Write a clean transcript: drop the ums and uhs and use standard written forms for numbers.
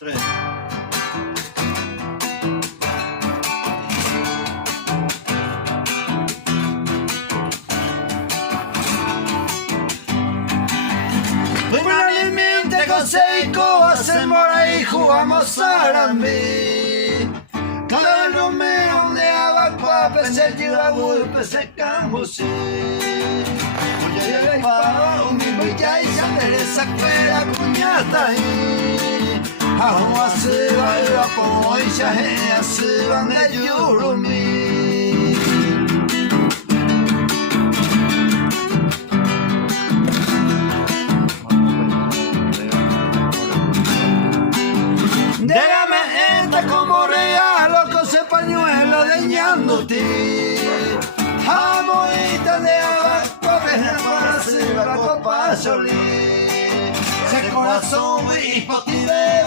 3. Unanimemente con Seiko hacemos ahí jugamos Sarambí. Cada número de abajo pese lleva pese cambusi. Oye pa un ya y ya merece fuera cuñata ahí. Aún así va como ella así van de yurumi. Déjame esta como regalo con ese pañuelo de ñanduti. Amorita de abajo, ven para arriba, copa solí. Ese corazón hipotivo.